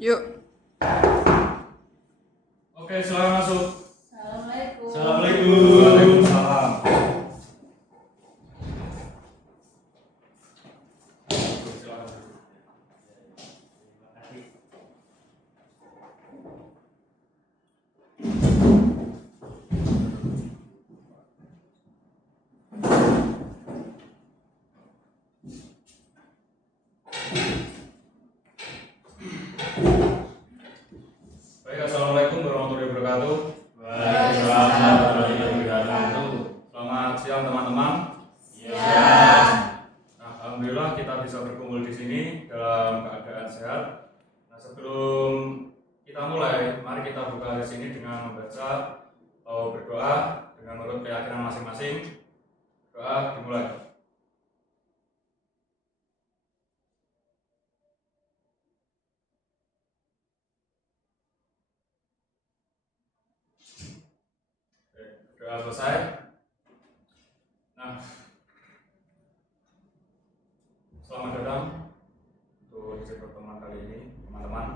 Yuk. Oke, silakan masuk. Assalamualaikum. Assalamualaikum. Waalaikumsalam. Silakan. Terima kasih. Baik, assalamualaikum warahmatullahi wabarakatuh. Waalaikumsalam warahmatullahi wabarakatuh. Selamat siang teman-teman. Siang. Nah, alhamdulillah kita bisa berkumpul di sini dalam keadaan sehat. Nah, sebelum kita mulai, mari kita buka di sini dengan membaca atau berdoa dengan menurut keyakinan masing-masing. Doa dimulai. Oke, doa selesai. Nah, selamat datang untuk di pertemuan kali ini, teman-teman.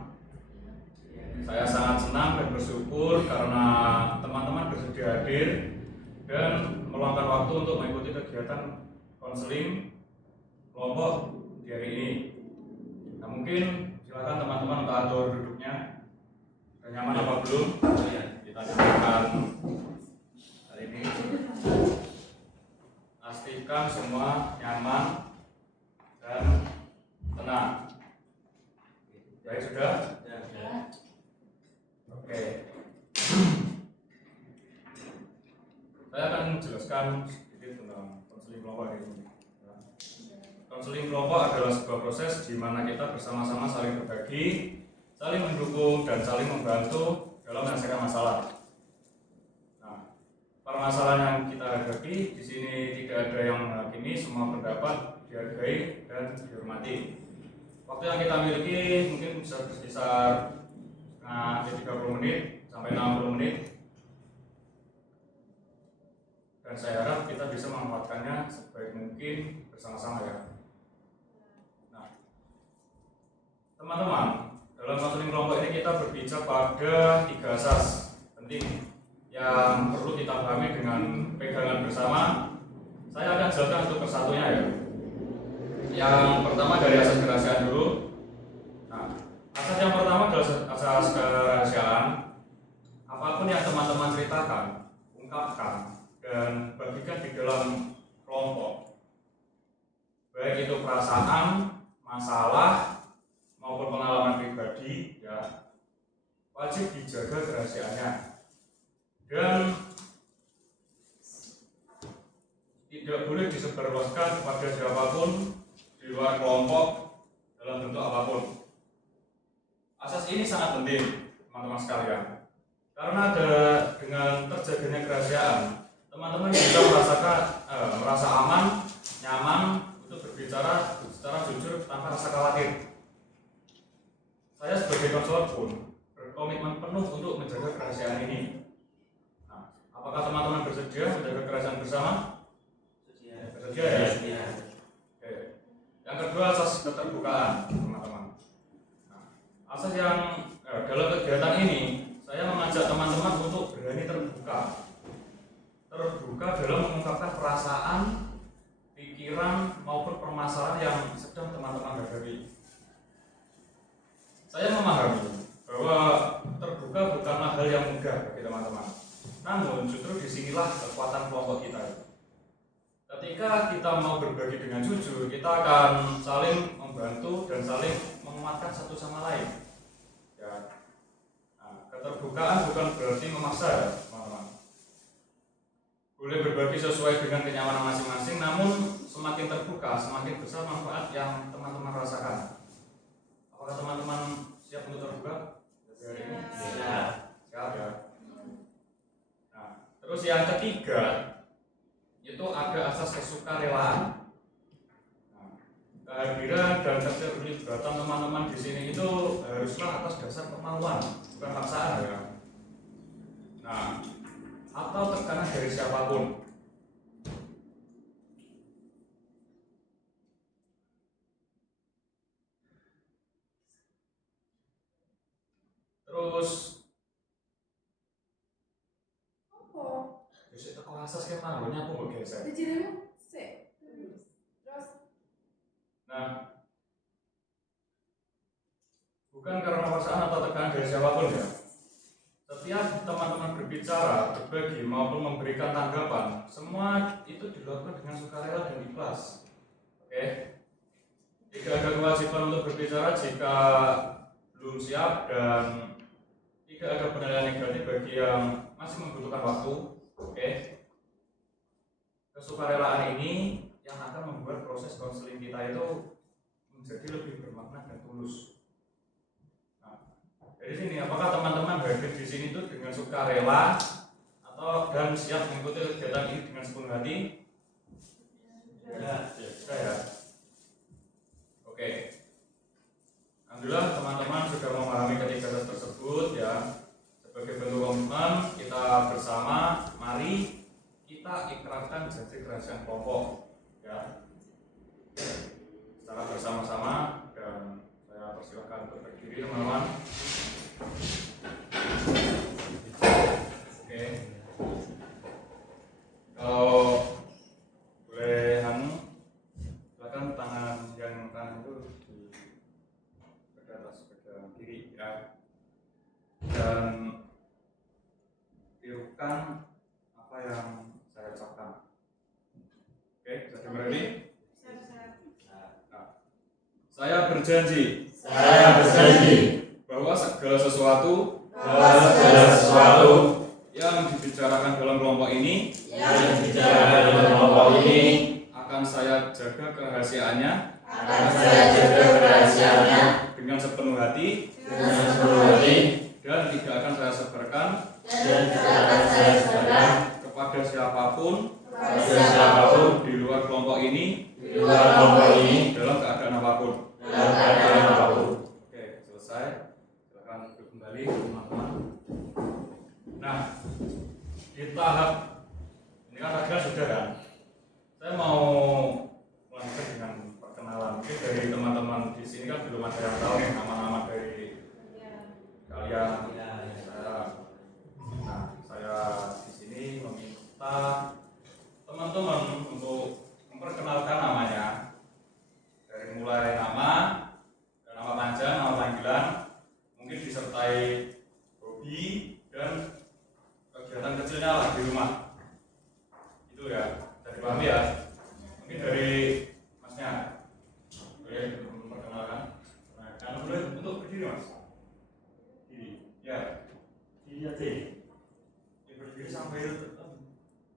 Saya sangat senang dan bersyukur karena teman-teman bersedia hadir dan meluangkan waktu untuk mengikuti kegiatan konseling kelompok di hari ini. Nah, mungkin silakan teman-teman untuk atur duduknya. Sudah nyaman apa belum? Kita cobakan hari ini. Pastikan semua nyaman dan tenang. Baik, sudah? Oke. Saya akan menjelaskan sedikit tentang konseling kelompok ini. Konseling kelompok adalah sebuah proses di mana kita bersama-sama saling berbagi, saling mendukung, dan saling membantu dalam menyelesaikan masalah. Nah, permasalahan yang kita hadapi di sini tidak ada yang menghakimi, semua pendapat dihargai dan dihormati. Waktu yang kita miliki mungkin bisa berkisar 30 menit sampai 60 menit. Dan saya harap kita bisa memanfaatkannya sebaik mungkin bersama-sama ya. Nah, teman-teman, dalam konseling kelompok ini kita berbicara pada 3 asas penting yang perlu kita pahami dengan pegangan bersama. Saya akan jelaskan untuk persatunya ya. Yang pertama dari asas kerahasiaan dulu. Nah, asas yang pertama adalah asas kerahasiaan. Apapun yang teman-teman ceritakan, ungkapkan, dan bagikan di dalam kelompok, baik itu perasaan, masalah, maupun pengalaman pribadi, ya wajib dijaga kerahasiaannya dan tidak boleh disebarluaskan kepada siapapun di luar kelompok dalam bentuk apapun. Asas ini sangat penting, teman-teman sekalian, karena dengan terjaganya kerahasiaan, teman-teman bisa merasa aman, nyaman untuk berbicara secara jujur tanpa rasa khawatir. Saya sebagai konselor pun berkomitmen penuh untuk menjaga kerahasiaan ini. Nah, apakah teman-teman bersedia menjaga kerahasiaan bersama? Bersedia ya? Oke. Yang kedua, asas keterbukaan, teman-teman. Nah, asas yang dalam kegiatan ini saya mengajak teman-teman untuk berani terbuka dalam mengungkapkan perasaan, pikiran maupun permasalahan yang sedang teman-teman hadapi. Saya memahami bahwa terbuka bukanlah hal yang mudah bagi teman-teman. Namun justru disinilah kekuatan kelompok kita. Ketika kita mau berbagi dengan jujur, kita akan saling membantu dan saling menguatkan satu sama lain. Ya. Nah, keterbukaan bukan berarti memaksa ya, teman-teman. Boleh berbagi sesuai dengan kenyamanan masing-masing, namun semakin terbuka, semakin besar manfaat yang teman-teman rasakan. Apakah teman-teman siap untuk terbuka? Siap ya. Nah, terus yang ketiga itu ada asas kesukarelaan. Nah, kehadiran dan keterlibatan teman-teman di sini itu haruslah atas dasar kemauan, bukan paksaan ya. Nah, atau tekanan dari siapapun. terus Apa? bisa teko asas ke tanggulnya aku mau geser. Dijadimu sik. Terus Nah, bukan karena paksaan atau tekanan dari siapapun ya. Setiap teman-teman berbicara, berbagi maupun memberikan tanggapan, semua itu dilakukan dengan sukarela dan ikhlas. Oke? Tidak ada kewajiban untuk berbicara jika belum siap dan tidak ada penilaian negatif bagi yang masih membutuhkan waktu. Oke? Kesukarelaan ini yang akan membuat proses konseling kita itu menjadi lebih bermakna dan tulus. Dari sini, apakah teman-teman hadir di sini itu dengan sukarela atau dan siap mengikuti kegiatan ini dengan sepenuh hati? Ya, ya. Oke. Alhamdulillah teman-teman sudah memahami ketiga tes tersebut ya. Sebagai bentuk komitmen kita bersama, mari kita ikrarkan janji kerahasiaan kelompok ya. Secara bersama-sama dan saya persilakan untuk berdiri teman-teman. Oke. Kalau boleh silakan tangan yang kanan itu di atas bagian kiri ya. Dan tirukan apa yang saya ucapkan. Oke, sudah dengar ini? Nah, saya berjanji bahwa segala sesuatu yang dibicarakan dalam kelompok ini akan saya jaga kerahasiaannya dengan sepenuh hati dan tidak akan saya sebarkan kepada siapapun di luar kelompok ini dalam keadaan apapun. Oke, selesai. Silakan duduk kembali teman-teman. Nah, di tahap ini kan tadi kan sudah kan. Saya mau melanjutkan dengan perkenalan. Mungkin dari teman-teman di sini kan belum ada yang tahu nih nama-nama dari kalian. Saya di sini meminta teman-teman untuk memperkenalkan namanya dari mulai nama panjang, nama panggilan, mungkin disertai hobi dan kegiatan kecilnya lah di rumah. Itu ya, bisa dipahami ya. Mungkin dari masnya boleh memperkenalkan. Nah, kan boleh untuk berdiri mas. Diri, ya. Diri aja. Berdiri sampai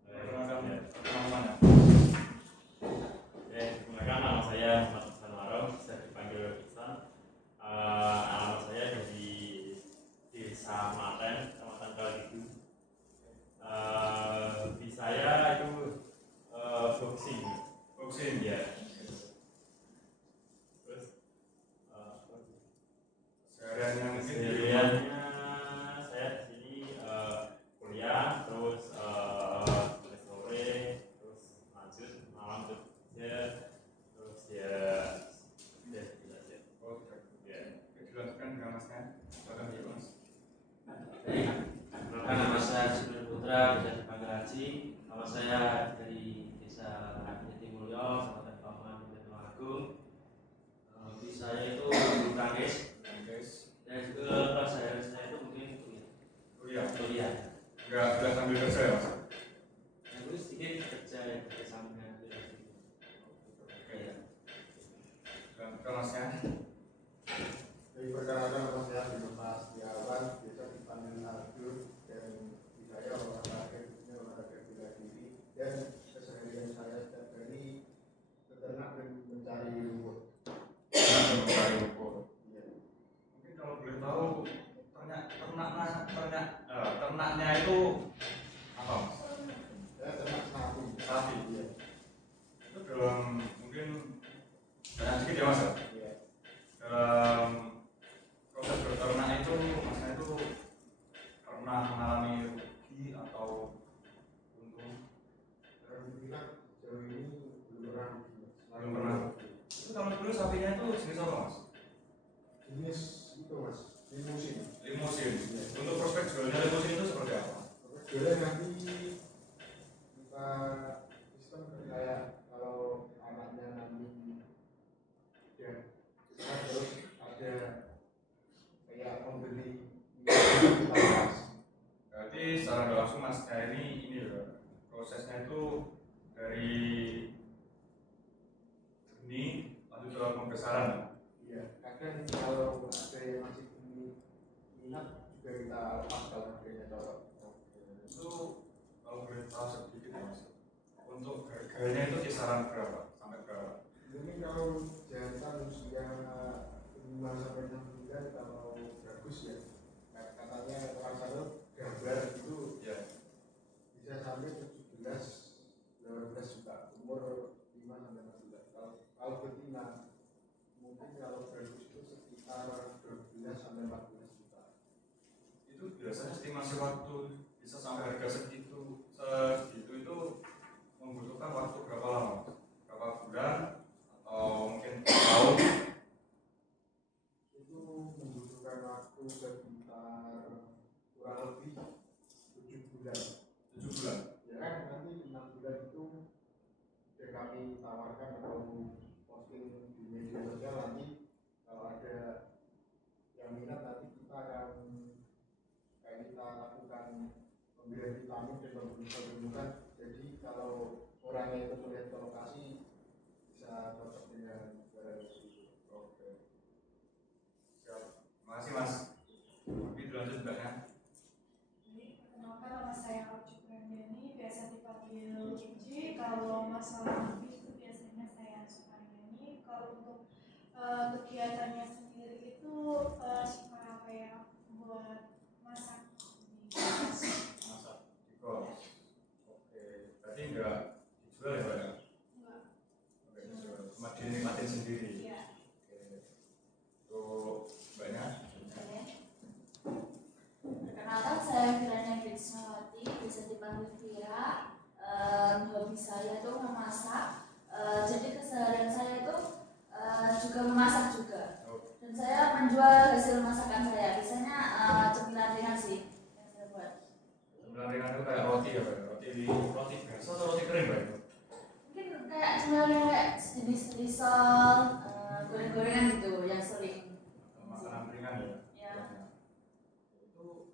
perkenalkan namanya. Perkenalkan, nama saya Mas Ihsan Marom, bisa dipanggil Ihsan. Alamat saya di Desa Maten, Kecamatan Kalidu. Hobi saya itu boxing ya. Terus sehariannya saya di sini kuliah, terus sore, terus lanjut malam kerja, terus ya belajar. Dilanjutkan dengan masnya. Silakan ya mas. Perkenalkan, nama saya Jibril Putra, bisa dipanggil Haji. Nama saya dari Desa Jatimulyo, Kabupaten Paman, Tulungagung. Hobi saya itu bulu tangkis. Dan juga keseharian saya itu mungkin kuliah. Enggak sambil kerja ya mas. Yang itu sedikit kerja yang bersamaan dengan Oke. Dilanjutkan masnya. Perkenalkan, nama saya Bima Setiawan, biasa dipanggil Arjun, dan saya olahraga bela diri, dan keseharian saya setiap hari beternak dan mencari rumput. Mungkin kalau boleh tahu ternaknya itu apa mas? Saya ternak sapi. Sapi. Iya. Itu dalam mungkin banyak sedikit ya mas ya? Iya. Dalam langsung mas, kayak ini loh, prosesnya itu dari benih lanjut ke pembesaran. Iya, kadang kalau ada yang masih minat juga kita lepas kalau harganya cocok. Itu kalau boleh tahu sedikit ya mas, untuk harganya itu kisaran berapa sampai berapa? Ini kalau jantan usia 5 sampai 6 bulan kalau bagus ya, katanya orang sana gambar itu Ya. bisa sampai 17-18 juta umur 5 sampai 6 bulan. Kalau betina mungkin kalau bagus itu sekitar 12 sampai 14 juta. Itu biasanya estimasi waktu bisa sampai harga segitu itu membutuhkan waktu berapa lama? Berapa bulan atau mungkin tahun? Itu membutuhkan waktu sekitar kurang lebih 7 bulan. 7 bulan. Ya kan nanti 6 bulan itu sudah kami tawarkan atau posting di media sosial, nanti kalau ada yang minat nanti kita akan kita lakukan pemberian vitamin dan pembentukan. Jadi kalau orangnya itu melihat ke lokasi bisa cocok dengan barang itu. Oke. Siap. Makasih mas. Tapi dilanjut mbaknya. Perkenalkan, nama saya Alju Brandiani, biasa dipanggil Uji. Kalau masalah hobi itu biasanya saya suka nyanyi. Kalau untuk kegiatannya sendiri itu suka apa ya, buat masak di kelas. Masak di kos. Oke. Berarti enggak dijual ya mbak ya? Enggak. Oke, dijual. Cuma dinikmatin sendiri. Iya. Oke. Untuk mbaknya? Perkenalkan, saya Firana Grisnawati, bisa dipanggil Vira. Hobi saya itu memasak. Jadi keseharian saya itu juga memasak juga. Dan saya menjual hasil masakan saya. Biasanya cemilan ringan sih yang saya buat. Cemilan ringan itu kayak roti ya mbak? Roti biasa atau roti kering mbak? Mungkin kayak cemilan kayak jenis risol, goreng-gorengan gitu yang sering. Makanan ringan ya? Ya. Itu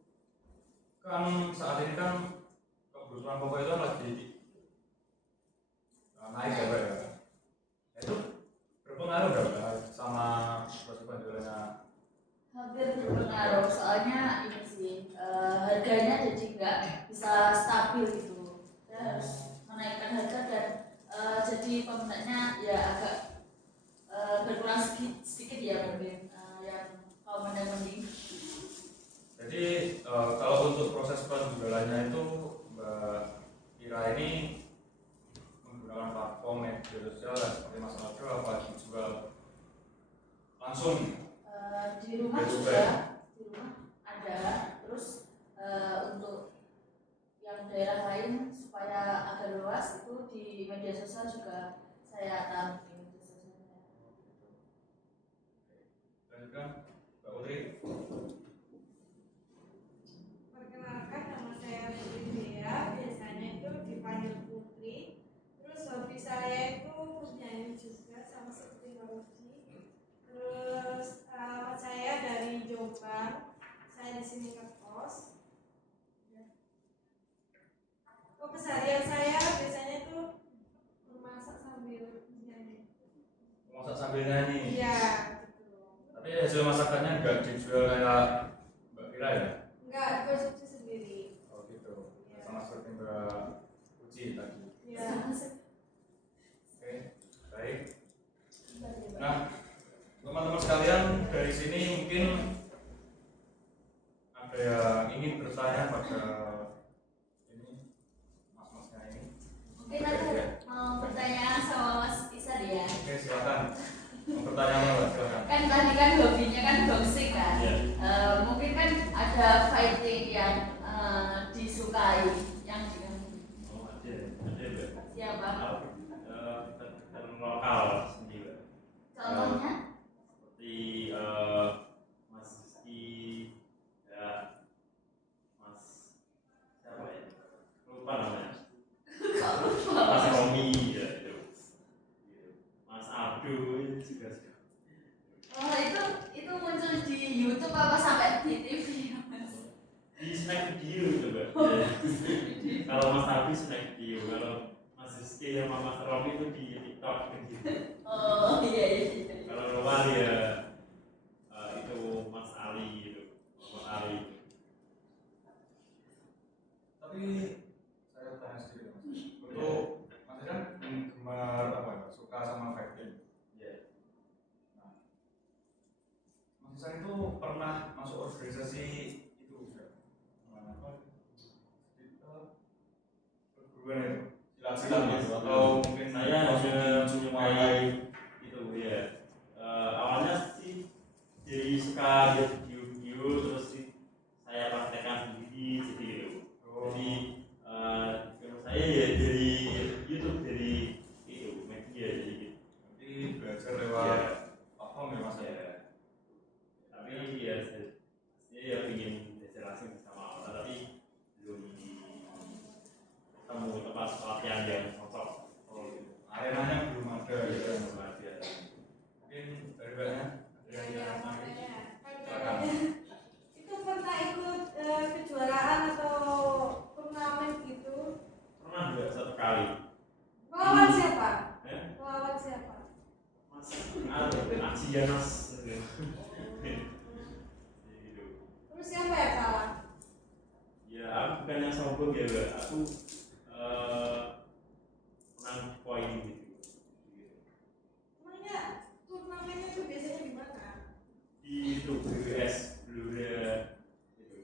kan saat ini kan kebutuhan pokok itu lagi naik ya mbak ya? Nah, itu berpengaruh nggak mbak sama proses penjualannya? Hampir berpengaruh, soalnya ini sih harganya jadi nggak bisa stabil gitu. Saya harus menaikkan harga dan jadi peminatnya ya agak berkurang sedikit ya mungkin yang kaum mending. Jadi kalau untuk proses penjualannya itu Mbak Ira ini menggunakan platform media sosial seperti Mas Aldo apa dijual langsung? Di rumah juga, di rumah ada. Terus untuk yang daerah lain supaya agak luas itu di media sosial juga saya taruh di media sosial. Lanjutkan Mbak Putri. Perkenalkan, nama saya Putri Dea, biasanya itu dipanggil Putri. Terus hobi saya itu bernyanyi juga, sama seperti Mbak Uji. Terus saya dari Jombang, saya di sini ngekos. Keseharian saya biasanya itu memasak sambil nyanyi. Masak sambil nyanyi. Iya, gitu. Tapi hasil masakannya nggak dijual kayak Mbak Ira ya? Enggak, konsumsi sendiri. Oh gitu. Iya. Sama seperti Mbak Uci tadi. Iya. Oke, baik. Nah, teman-teman sekalian dari sini mungkin ada yang ingin bertanya pada ini mas-masnya ini. Mungkin aku mau bertanya sama Mas Isar ya. Oke, silakan. Mau bertanya apa Mbak? Silakan. Kan tadi kan hobinya kan boxing kan. Iya. Mungkin kan ada fighting yang disukai, yang Oh, ada mbak. siapa? Dan lokal sendiri. Contohnya? Seperti Mas Rizky, ya, Mas siapa ya? Lupa namanya. Mas Romi, ya itu. Mas Abdul itu juga. Oh itu muncul di YouTube apa sampai di TV ya Mas? video itu Mbak. Kalau Mas Abi snack video, kalau Mas Rizky sama Mas Robi itu di TikTok gitu. Oh iya. Kalau luar ya itu Mas Ali gitu, Mas Ali. Tapi saya tanya sedikit Mas. Untuk Mas kan gemar apa ya? Suka sama fighting. Ya. Nah, Mas Isan itu pernah masuk organisasi itu enggak? Apa? Perguruan itu silat-silat gitu atau mungkin Saya hanya menyukai itu ya. Awalnya sih jadi suka lihat video-video terus sih saya praktekkan sendiri jadi gitu. Jadi kalau saya ya dari YouTube, dari itu media jadi gitu. nanti belajar lewat Ya. platform ya Mas. Ya. Tapi ya saya ya ingin belajar langsung sama orang tapi belum ketemu tempat pelatihan yang cocok. Arenanya belum ada gitu ya Mas. Belum ada. Mungkin dari banyak Iya, makanya kan Silakan. kayaknya itu pernah ikut kejuaraan atau turnamen gitu. Pernah juga satu kali. Melawan siapa? Ya. Melawan siapa? Mas ada Ajianas gitu. Terus siapa yang kalah? Ya aku bukan yang sombong ya Mbak. Aku menang poin gitu. Emangnya turnamennya itu biasanya di mana? Di itu BWS Blura itu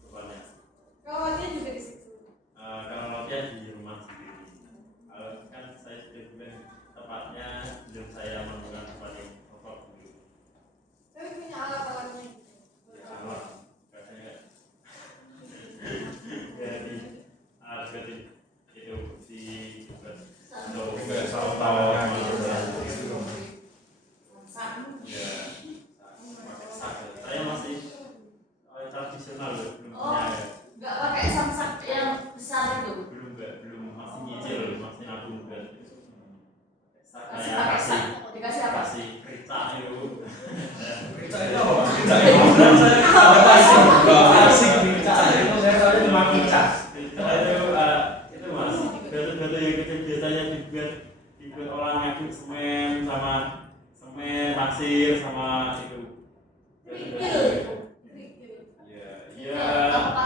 tempatnya. Kawannya juga di situ. Kalau latihan di rumah sendiri. Kan saya sudah bilang tempatnya belum saya menemukan tempat yang cocok gitu. Tapi punya alat-alatnya gitu. Ya salah. Katanya jadi jadi itu di mungkin nggak salah tahunya gitu ya. ya pakai sak. Saya masih tradisional loh, belum Oh. punya ya. Nggak pakai samsak yang besar itu. belum masih nyicil, masih nabung buat sak Masih saya pakai sak. kasih Dikasih apa? kasih kericak itu. Berita itu apa Mas? Berita itu apa sih? Asik berita itu saya tahu cuma berita. Kericak itu mas batu-batu yang kecil biasanya dibuat orang ngaduk semen sama semen pasir sama itu Kerikil. ya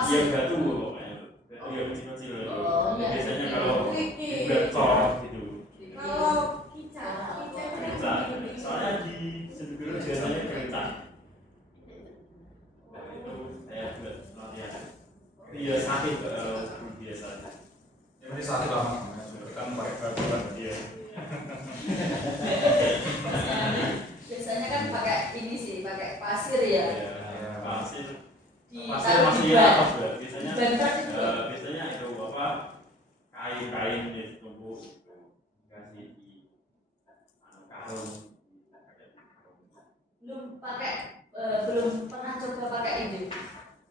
ya batu pokoknya batu yang kecil-kecil Oh, iya. biasanya kalau Kerikil. dibuat cor gitu Kalau kicak, kicak itu kericak sendiri. soalnya di Senduguru biasanya kericak. Nah, itu saya buat latihan iya sakit biasa Ya nanti sakit lah Mas. Kita pakai batu kan. iya Biasanya kan pakai ini sih, pakai pasir ya. pasir Di pasir taruh masih di ban. atas ya biasanya Ban itu ya? biasanya itu apa kain yang ditumbuk kasih di karung pakai karung. Belum pernah coba pakai ini.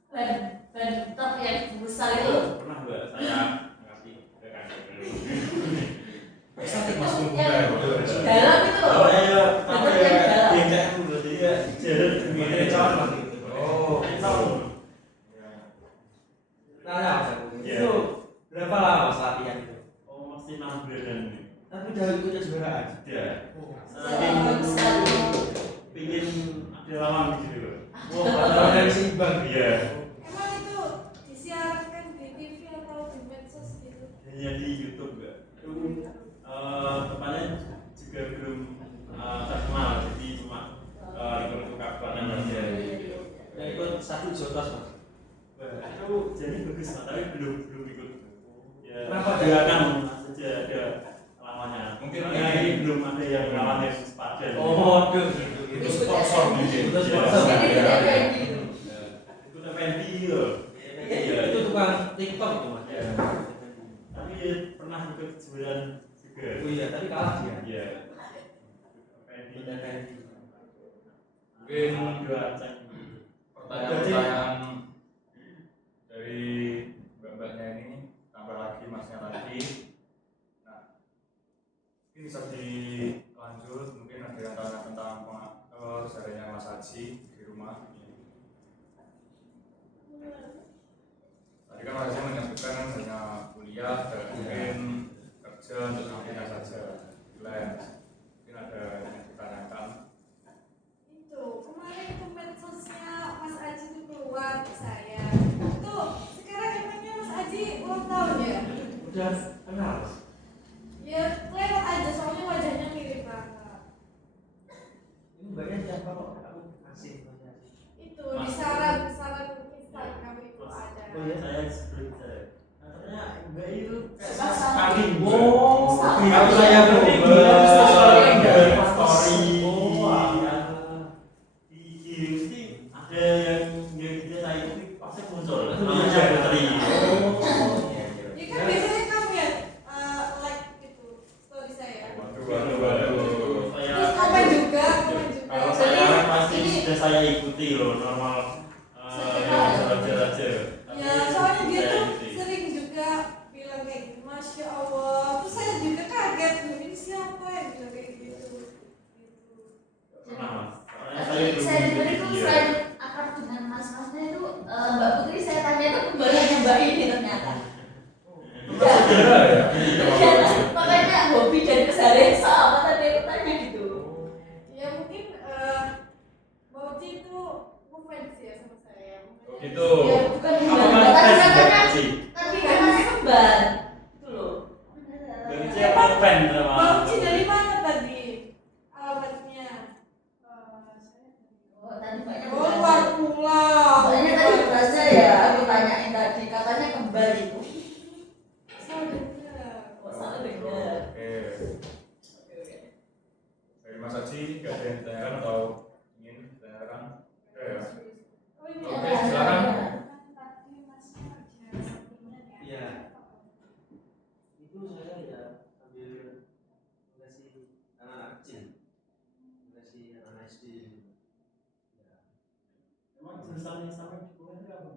Ban top yang besar itu. Pernah nggak saya ngasih ke kakek dulu Sakit Mas pun Yang ya. di dalam itu loh. iya Ban top yang di dalam. bengkak dulu dia jalan Ini cawan lagi. Oh. Nanya Mas aku. Iya. Itu berapa lama Mas latihan itu? oh masih 6 bulan nih Tapi udah ikut kejuaraan. ya Bagus sekali. pingin ada lawan gitu Wah, kalau dari Simbang. iya Emang itu disiarkan di TV atau di medsos gitu? hanya di YouTube nggak itu tempatnya juga belum terkenal jadi cuma ikut kabupaten aja gitu. Yang ikut satu Jotos Mas. Wah, itu jadi bagus mas tapi belum ikut ya Kenapa? dia kan saja ada lawannya Mungkin ya, ini- ini belum ada yang lawan yang sepadan Oh, aduh. Itu sponsor mungkin. Itu Iya. sponsor. Ini Iya. tidak kayak gitu. itu FNB loh Iya, itu tukang TikTok itu Mas. ya. Tapi pernah ikut kejuaraan juga Oh iya, tapi kalah dia. iya FNB Udah kayak Mungkin dua cek pertanyaan-pertanyaan dari mbak-mbaknya ini tambah lagi masnya lagi. Nah, ini bisa dilanjut mungkin ada yang tanya tentang kesehariannya Mas Haji di rumah. video-video saya ikuti pasti muncul namanya Putri. Ya kan biasanya kamu ya like gitu story saya. Waduh. Terus komen juga. Kalau saya pasti sudah saya ikuti loh normal. Aja. Ya soalnya dia tuh sering juga bilang kayak gitu, Masya Allah. Terus saya juga kaget, ini siapa yang bilang kayak gitu. Tapi saya dengar itu selain akrab dengan mas-masnya itu Mbak Putri saya tanya itu kembarannya Mbak ini ternyata. Ternyata makanya hobi dan keseharian sama tadi aku tanya gitu. Ya mungkin Mbak Uci itu ngefans ya sama saya. Oh, gitu. Ya bukan Apa kembar, fans tapi Mbak Uci? katanya kembar. Itu loh. Mbak Uci apa fan sama? Mbak Uci dari mana tadi? Alamatnya. Oh, tadi banyak. Oh, luar pulau. Makanya tadi berasa ya aku tanyain tadi katanya kembar itu. Salah dengar. Oh, salah dengar. Oke. Dari Mas Aji, nggak ada yang ditanyakan atau ingin ditanyakan? Oke ya. Oh, ini Oke, ada. silakan. Tadi Mas aja settingan ya. Iya. Itu saya ya ambil kasih anak kecil, kasih anak SD. Ya. Emang jurusan yang sama di kuliah itu apa?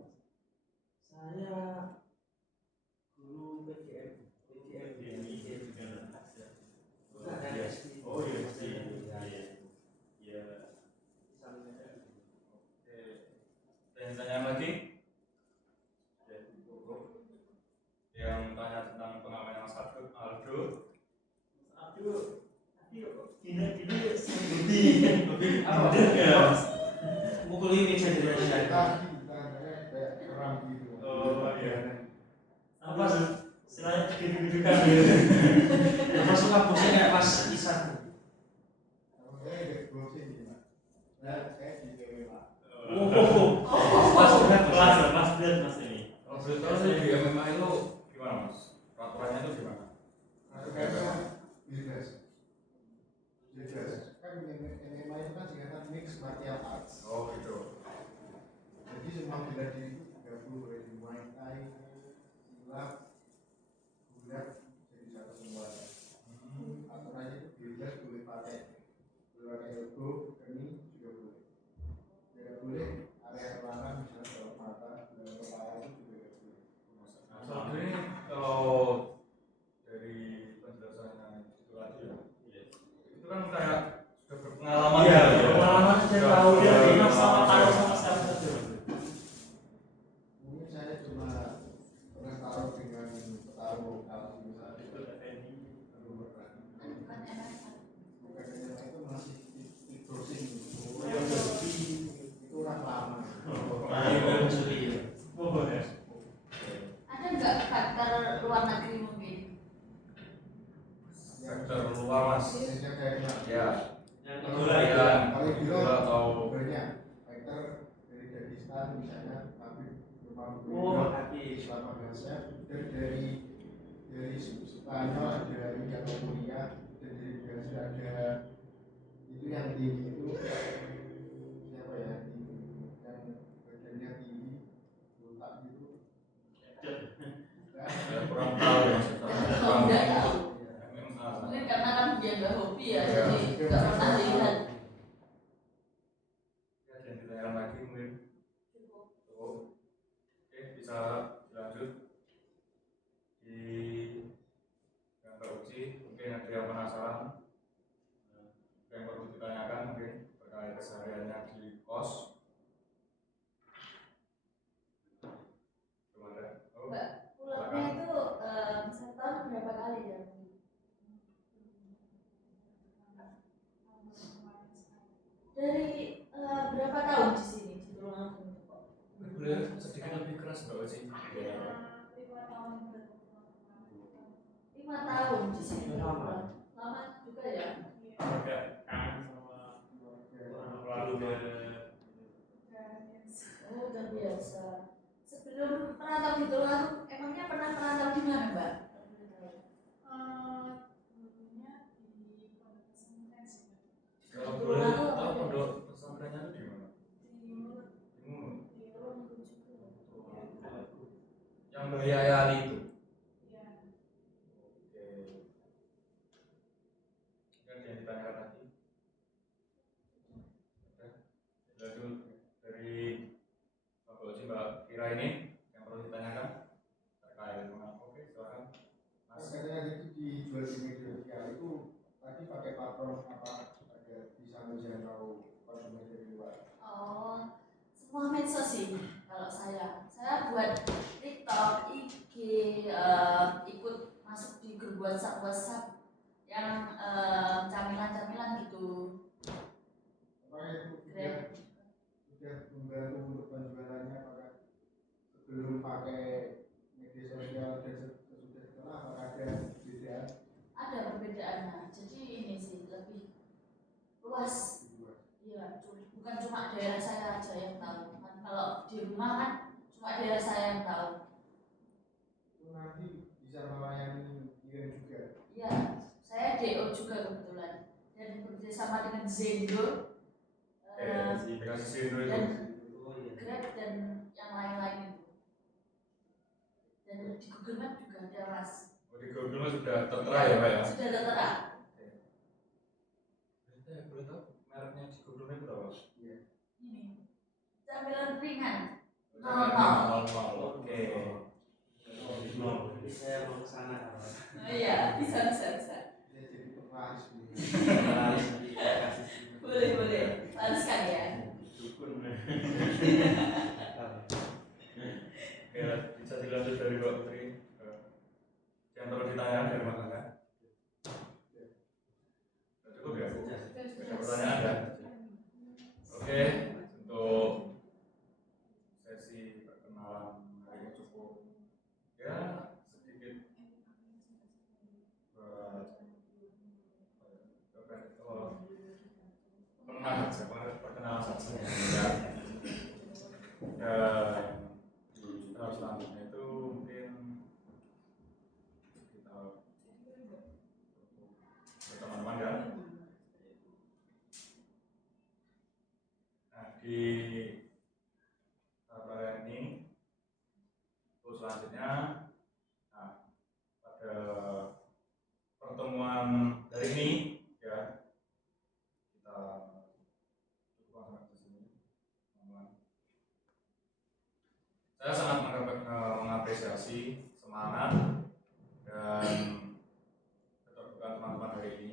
Saya guru PGM, Ini dengan ada SD. Oh iya pasti. Iya. Sampai Oke. Ada yang tanya lagi? Yang tanya tentang pengalaman Mas Aldo. Aduh, gini lebih apa? Ya. mukuli meja di meja. Tangannya kayak keram gitu. Oh iya. Apa sih? Istilahnya gitu-gitu kan. Masuk kampusnya kayak Mas Isan. Kalau saya ada browsing gitu, Pak. Nah, saya di TW, Pak. Oh, kelas mas ini. Kalau boleh tahu sih di MMA itu gimana Mas? Peraturannya itu gimana? Kayaknya bebas. Kan MMA itu kan singkatan mixed martial arts. Oh gitu. Jadi semua bela diri itu gabung boleh di Muay Thai, silat, gulat, jadi satu semua. Aturannya itu bebas, boleh pakai elbow, keni juga boleh. Tidak boleh area terlarang misalnya dalam mata, dalam kepala itu juga tidak boleh. Mas Aldo ini kalau dari penjelasannya itu tadi ya, itu kan kayak sudah berpengalaman. Iya, ya. pengalaman saya tahu dia enak sama taruh sama siapa saja. Mungkin saya cuma pernah taruh dengan petarung lokal misalnya. Bukan enak. Bukan itu masih kickboxing gitu. Iya, Itu orang lama. Ayo suri ya. Oh ya. Ada nggak faktor luar negeri mungkin? Sektor luar Mas. Biasanya kayak Ya. Yang Kalau kedua ya. Kalau Kedua atau banyak fighter dari Dagestan misalnya Habib Oh, Nurmagomedov, habis. Islam Gaza, dan dari Spanyol ada Ria Topuria, dan dari Brazil ada itu yang tinggi itu siapa ya, yang badannya tinggi botak gitu. Ya, kurang tahu ya Mas. Oh, nggak tahu. MMA. Mungkin karena kan dia nggak hobi ya, Iya. jadi nggak pernah lihat. Ya, dan ditanyakan lagi mungkin. Cukup. Oke, bisa lanjut di yang teruji. Mungkin ada yang penasaran, yang perlu ditanyakan mungkin terkait kesehariannya di kos. Belum ada. Oh, Mbak, pulangnya itu setahun berapa kali ya? Dari berapa tahun di sini di Tulungagung itu kok? boleh sedikit lebih keras Mbak Oci? 5 tahun berturut-turut. 5 tahun di sini. Lama juga ya? Agak kangen sama keluarga. Oh, udah biasa. Sebelum merantau di Tulungagung, emangnya pernah merantau di mana, Mbak? Dulunya di pondok pesantren sih, Mbak. Kalau boleh tahu pondok pesantrennya itu di mana? Di Mulut. Di Munut. Di membiayai itu. Ya. Oke. Ada yang ditanyakan lagi? Ada. Lanjut dari Bapak Uji Mbak Kira ini yang perlu ditanyakan terkait dengan oke silakan. Mas. Katanya itu dijual di media sosial itu tadi pakai platform apa agar bisa menjangkau konsumen dari luar? Oh, semua medsos sih kalau saya buat TikTok, IG, ikut masuk di grup WhatsApp yang camilan-camilan gitu. Apakah itu Grab. sudah membantu untuk penjualannya? Apakah sebelum pakai media sosial dan sesudah setelah apakah ada perbedaan? Ada perbedaannya. Jadi ini sih lebih luas. Iya, bukan cuma daerah saya aja yang tahu. Kan kalau di rumah kan cuma daerah saya yang tahu. Itu nanti bisa melayani kirim juga. Iya, saya DO juga kebetulan dan bekerjasama dengan Zendo, Aplikasi Zendo itu. dan Oh iya. Grab dan yang lain-lain itu. Dan di Google Map juga ada mas. Oh, di Google Mas sudah tertera ya Pak ya? Sudah tertera. Boleh tahu mereknya di Google Map berapa? Ini camilan ringan. Oke. Jadi saya mau ke sana. Oh iya, bisa. Dia jadi penglaris gitu. Laris di kasih. Boleh. Lariskan ya. Dukun. Oke, bisa dilanjut dari Mbak Putri. Yang perlu ditanyakan dari Mas Angga? Cukup ya? Pertanyaan ada? Oke, untuk sesi perkenalan hari ini cukup ya sedikit perkenalan saja. Dan selanjutnya itu mungkin kita ke teman-teman ya. Nah, di area ini terus selanjutnya nah, pada pertemuan hari ini ya kita cukup sampai di sini teman-teman. Saya sangat mengapresiasi semangat dan keterbukaan teman-teman hari ini.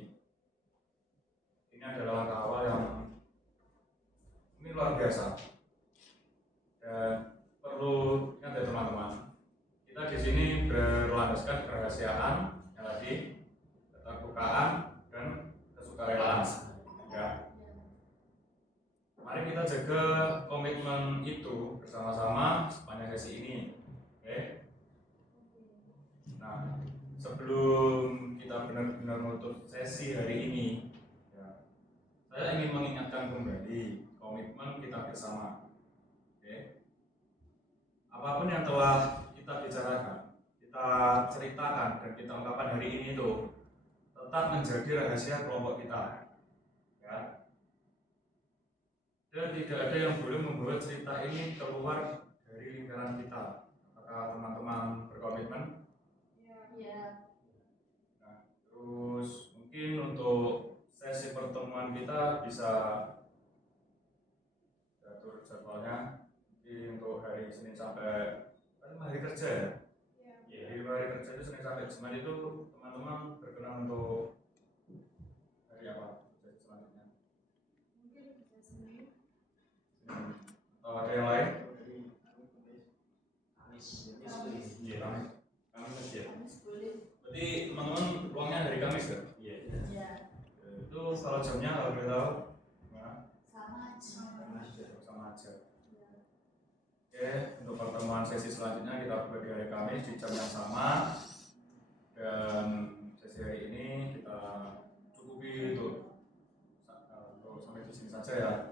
Ini adalah langkah awal yang ini luar biasa dan perlu ingat ya teman-teman, kita di sini berlandaskan kerahasiaan yang tadi, keterbukaan dan kesukarelaan ya. Mari kita jaga komitmen itu bersama-sama sepanjang sesi ini. Oke. Nah, sebelum kita benar-benar menutup sesi hari ini ya, saya ingin mengingatkan kembali komitmen kita bersama. Oke. Apapun yang telah kita bicarakan, kita ceritakan dan kita ungkapkan hari ini itu tetap menjadi rahasia kelompok kita. Ya. Dan tidak ada yang boleh membawa cerita ini keluar dari lingkaran kita. Apakah teman-teman berkomitmen? Iya. Nah, terus mungkin untuk sesi pertemuan kita bisa atur jadwalnya. Jadi untuk hari Senin sampai hari kerja ya. Jadi hari kerja itu Senin sampai Jumat itu teman-teman berkenan untuk hari apa? Selanjutnya. Mungkin bisa Senin. Atau ada yang lain? Kamis. Iya, Kamis ya. Kamis boleh. Berarti teman-teman ruangnya hari Kamis ya? Iya. Iya. Itu kalau jamnya kalau boleh tahu gimana? Sama aja. Sama aja. Oke, untuk pertemuan sesi selanjutnya kita buat di hari Kamis di jam yang sama. Dan sesi hari ini kita cukupi untuk sampai di sini saja ya.